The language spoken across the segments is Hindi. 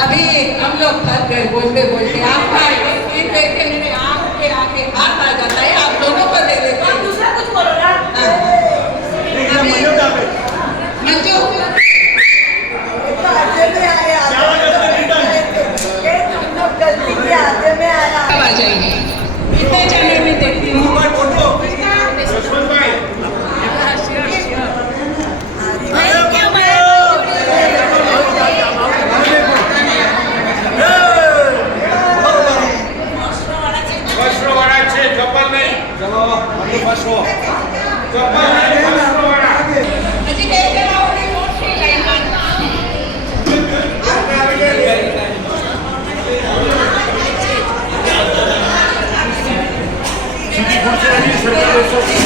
अभी हम लोग थक गए बोलते बोलते। आपका देख के मेरे आँख के आगे हाथ आ जाता है। आप दोनों को दे देते हैं। दूसरा कुछ बोलो ना। मंजू गलती की आगे में आया आ जाएंगे। कितने जाने में देखती हूँ।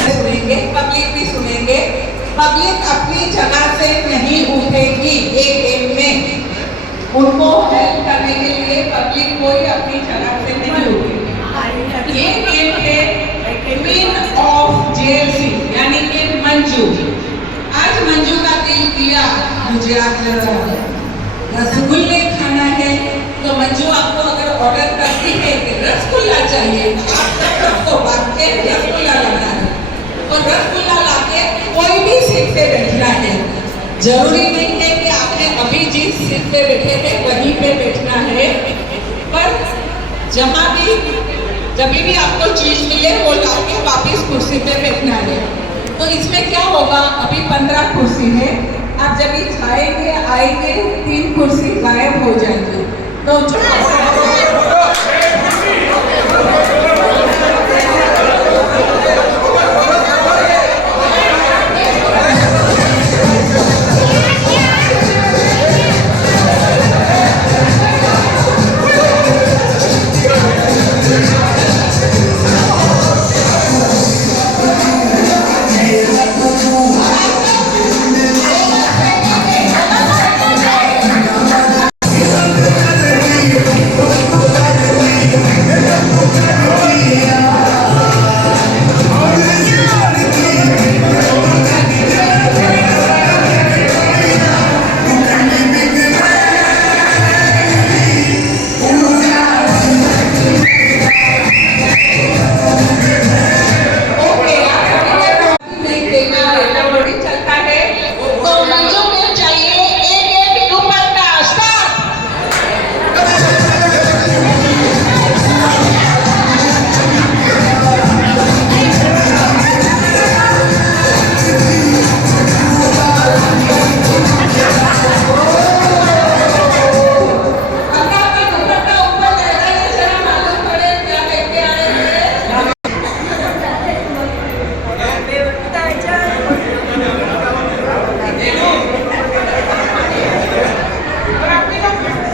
सुनेंगे, पब्लिक भी सुनेंगे। पब्लिक अपनी जगह से नहीं उठेगी एक गेम में। उनको हेल्प करने के लिए पब्लिक कोई अपनी जगह से नहीं उठेगी। ये गेम है क्वीन ऑफ जेएलसी यानी कि मंजू। आज मंजू का दिल किया मुझे आज रसगुल्ले खाना है, तो मंजू आपको अगर ऑर्डर करती है कि रसगुल्ला चाहिए, आप सबको बांट के रसगुल्ला लाना है और रसगुल्ला लाके कोई भी सीट पे बैठना है। जरूरी नहीं है कि आपने अभी जिस सीट पे बैठे थे वहीं पे बैठना है, पर जहाँ भी जब भी आपको चीज मिले वो लाके वापस कुर्सी पे बैठना है। तो इसमें क्या होगा, अभी 15 कुर्सी है। आप जब भी खाएंगे आएंगे 3 कुर्सी गायब हो जाएंगी। तो जो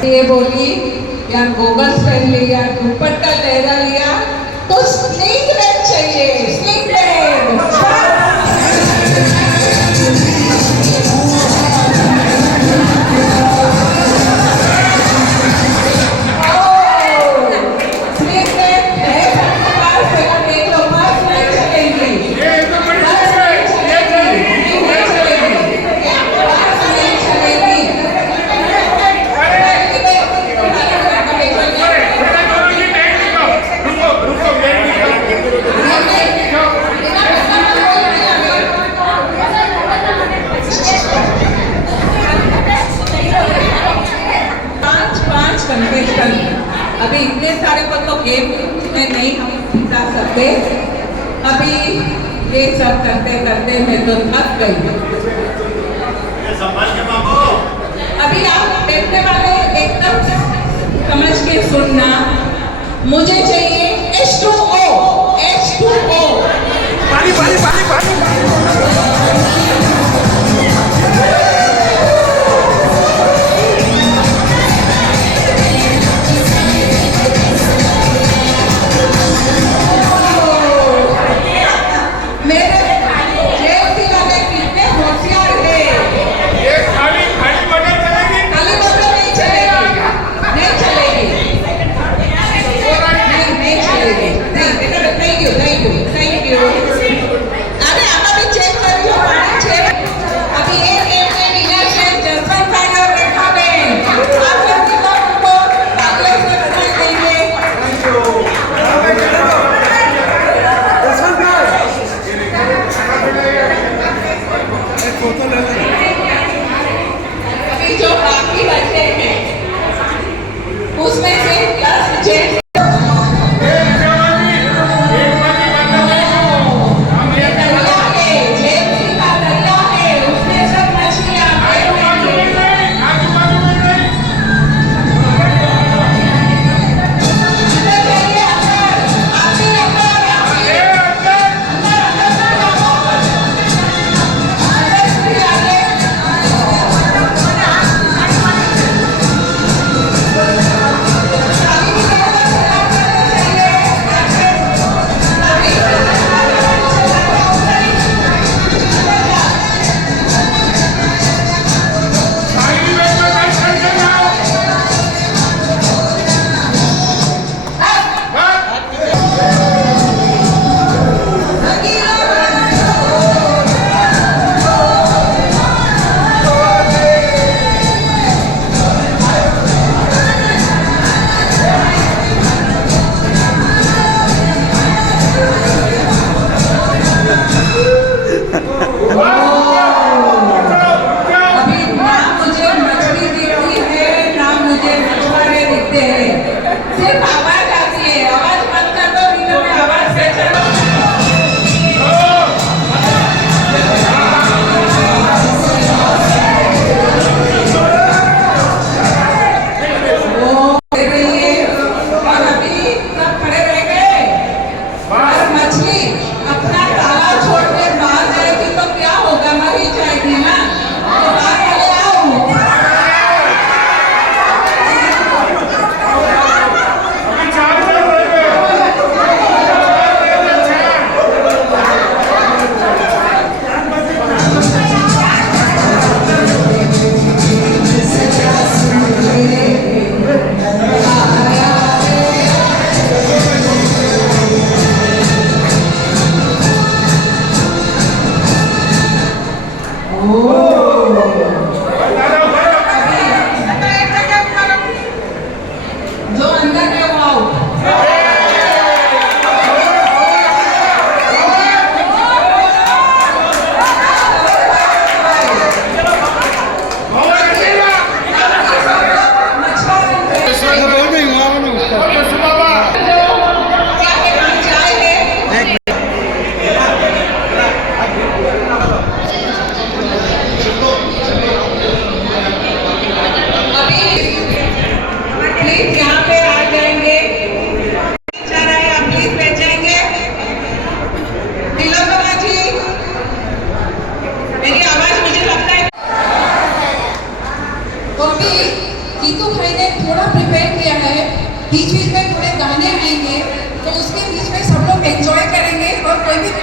ये बोली या गोगल्स पहन लिया, दुपट्टा लहरा लिया, तो स्लिंग बैग चाहिए। स्लिंग बैग अभी इतने सारे को तो गेम में नहीं हम जिता सकते। अभी ये सब करते करते मैं तो थक गई। अभी आप बैठने वाले एकदम समझ के सुनना, मुझे चाहिए H2O। H2O पानी पानी पानी पानी। 5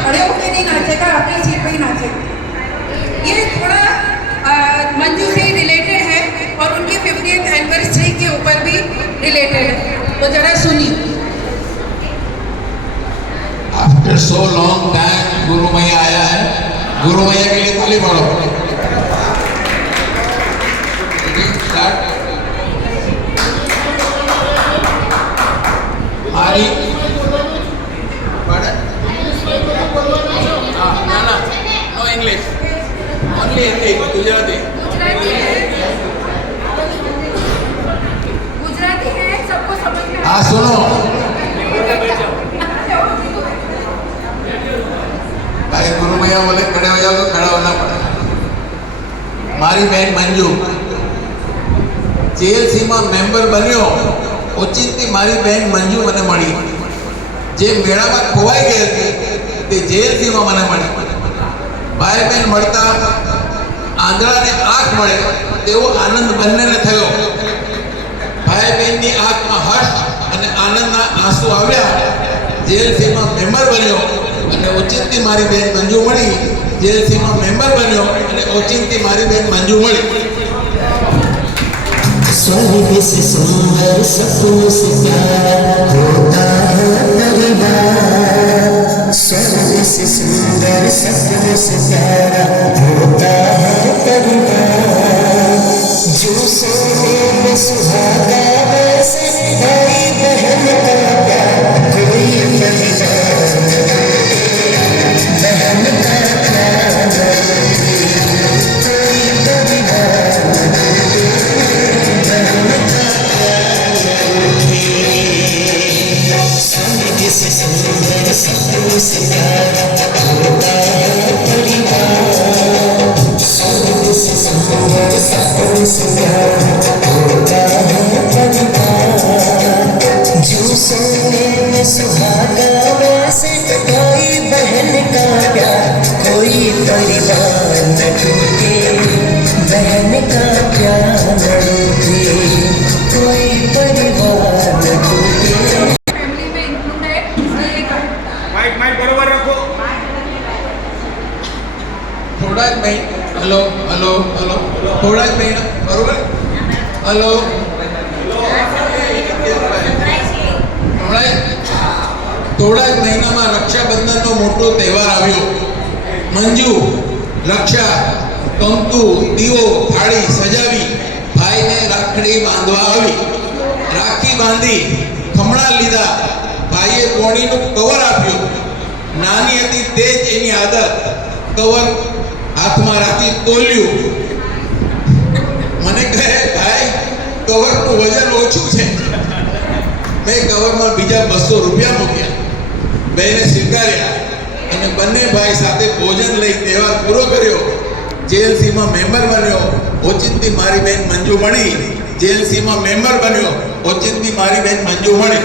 खड़े होकर नहीं नाचेगा, अपनी सीट पे ही नाचेगा। ये थोड़ा मंजू से रिलेटेड है और उनकी 50th एनिवर्सरी के ऊपर भी रिलेटेड है, तो जरा सुनिए। आफ्टर सो लॉन्ग टाइम गुरु मैया आया है, गुरु मैया के लिए ताली मारो। हमारी no English, only Hindi, Gujarati. Gujarati है, सबको समझ में हाँ सुनो, भाई गुरु मैया बोले खड़े हो जाओ तो खड़ा होना पड़ा। मारी बहन मंजू जेएलसी में मेंबर बन्यो, ओचिंती मारी बहन मंजू મને મળી, જે મેળામાં ખોવાઈ ગઈ હતી તે જેએલસીમાં મને મળી। ભાઈ બહેન મળતા આંધળાને આંખ મળે તેવો આનંદ બંનેને થયો। ભાઈ બહેનની આંખમાં હર્ષ અને આનંદના આંસુ આવ્યા। જેએલસીમાં મેમ્બર બન્યો અને ઓચિંતી મારી બહેન મંજુ મળી। જેએલસીમાં મેમ્બર બન્યો અને ઓચિંતી મારી બહેન મંજુ મળી। स्वर्ग से सुंदर सपनों से प्यारा होता है परिवार। स्वर्ग से सुंदर सपनों से प्यारा होता है परिवार। जो सोने में सुहागा वैसे भाई बहन का प्यार कोई परिवार बहन का प्यार कोई परिवार से सुंदर सपनों से प्यारा होता है परिवार। स्वर्ग से सुंदर सपनों से प्यारा होता है परिवार। जो सोने में सुहागा वैसे कोई बहन का प्यार कोई परिवार न टूटे। बहन का प्यार न टूटे कोई परिवार न टूटे। थोड़ा ज महीना, हेलो हेलो हेलो, थोड़ा ज महीना बरोबर, हेलो थोड़ा ज महीनाમાં રક્ષાબંધનનો મોટો તહેવાર આવ્યો। મંજુ રક્ષા, કંકુ, દીવો, થાળી સજાવી ભાઈને રાખડી બાંધવા આવી। રાખી બાંધી ખમણા લીધા, ભાઈએ કોણીનું કવર આપ્યું। નાની હતી તે જ એની આદત, કવર હાથમાં રાખી તોલ્યું। મને કહે ભાઈ કવરનું વજન ઓછું છે। મેં કવરમાં બીજા 200 રૂપિયા મૂક્યા। બેને સ્વીકાર્યા અને બંને ભાઈ સાથે ભોજન લઈ તહેવાર પૂરો કર્યો। જેએલસીમાં મેમ્બર બન્યો, ઓચિંતી મારી બહેન મંજુ મળી। જેએલસીમાં મેમ્બર બન્યો, ઓચિંતી મારી બહેન મંજુ મળી।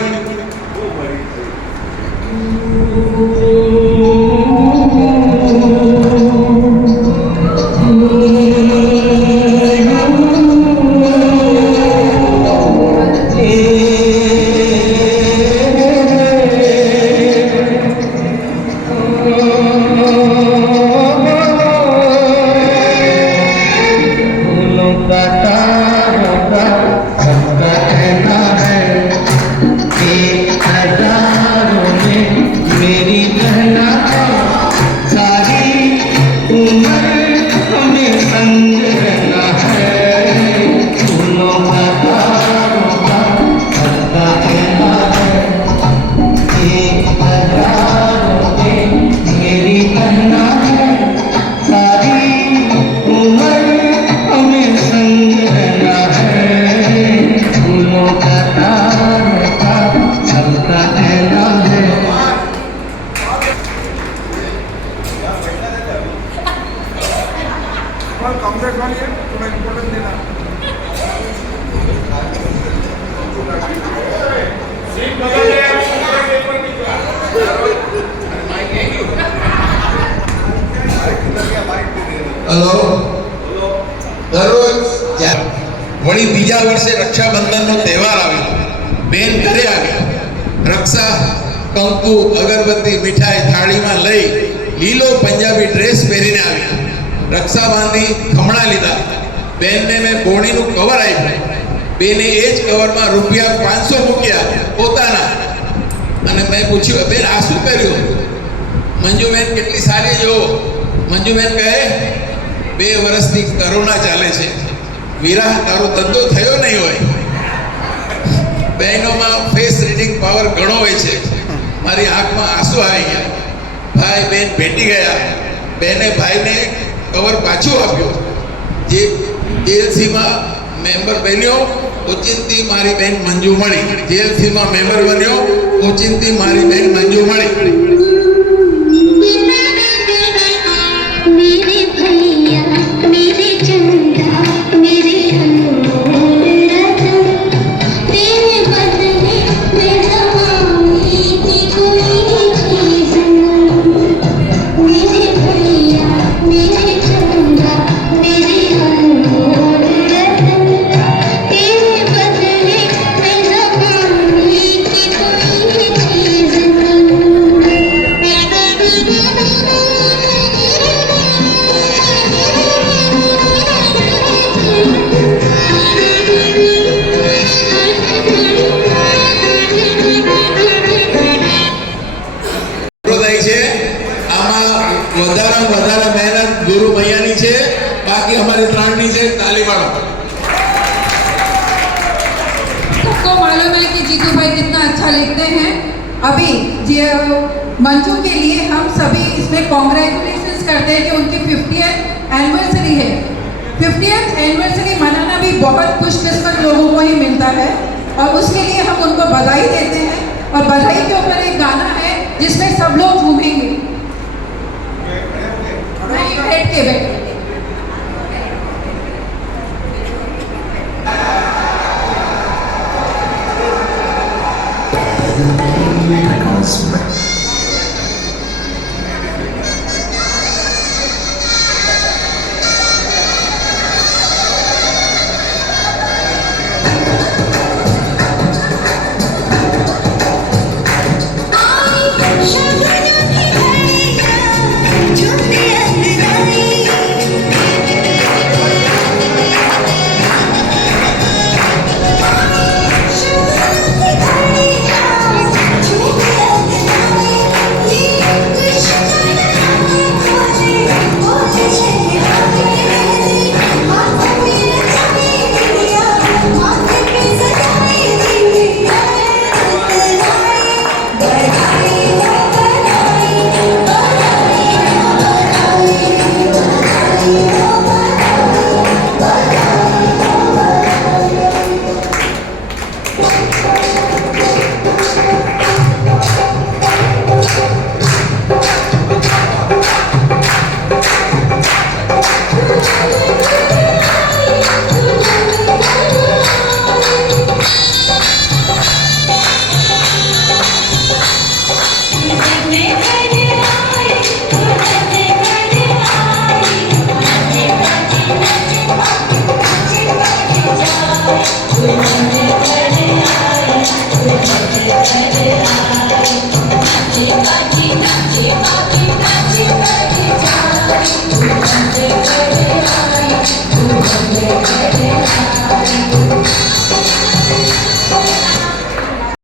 हेलो दररोज वही बीजा वर्षे रक्षाबंधन नो तहेवार आव्यो। बेन घरे आवी, रक्षा, कंकु, अगरबत्ती, मिठाई थाळी में लई લીલો પંજાબી ડ્રેસ પહેરીને આવી, રક્ષા બાંધી, ખમણા લીધા. બેનને મેં બોણીનું કવર આપ્યું. બેને એ જ કવરમાં રૂપિયા 500 મૂક્યા પોતાના. અને મેં પૂછ્યું, બેન આ શું કર્યું? મંજુબેન કેટલી સારી જો. મંજુબેન કહે, 2 વર્ષથી કોરોના ચાલે છે, વિરાહ તારો ધંધો થયો નહીં હોય. બહેનોમાં ફેસ રીડિંગ પાવર ઘણો હોય છે. મારી આંખમાં આંસુ આવી ગયા. ભાઈ બેન ભેટી ગયા. બેને ભાઈને કવર પાછું આપ્યું. જે જેએલસીમાં મેમ્બર બન્યો, ઓચિંતી મારી બેન મંજુ મળી. જેએલસીમાં મેમ્બર બન્યો, ઓચિંતી મારી બેન મંજુ મળી. मेरे भैया मेरे चंदा मेरे अनमोल रतन तेरे बदले मैं ज़माने की कोई चीज़ नहीं मेरे भैया मेरे चंदा मेरे अनमोल रतन तेरे बदले मैं ज़माने की कोई चीज़ થાય છે. આમાં વધારે મહેનત ગુરુ મૈયાની છે, બાકી અમારી ત્રણની છે. તાલી પાડો. सबको मालूम है कि जीतू भाई कितना अच्छा लिखते हैं. अभी मंजू के लिए हम सभी इसमें कॉन्ग्रेचुलेशंस करते हैं कि उनकी 50th एनिवर्सरी है. 50th एनिवर्सरी मनाना भी बहुत खुशकिस्मत लोगों को ही मिलता है और उसके लिए हम उनको बधाई देते हैं. और बधाई के ऊपर एक गाना है जिसमें सब लोग झूमेंगे. बैठ के Thank you.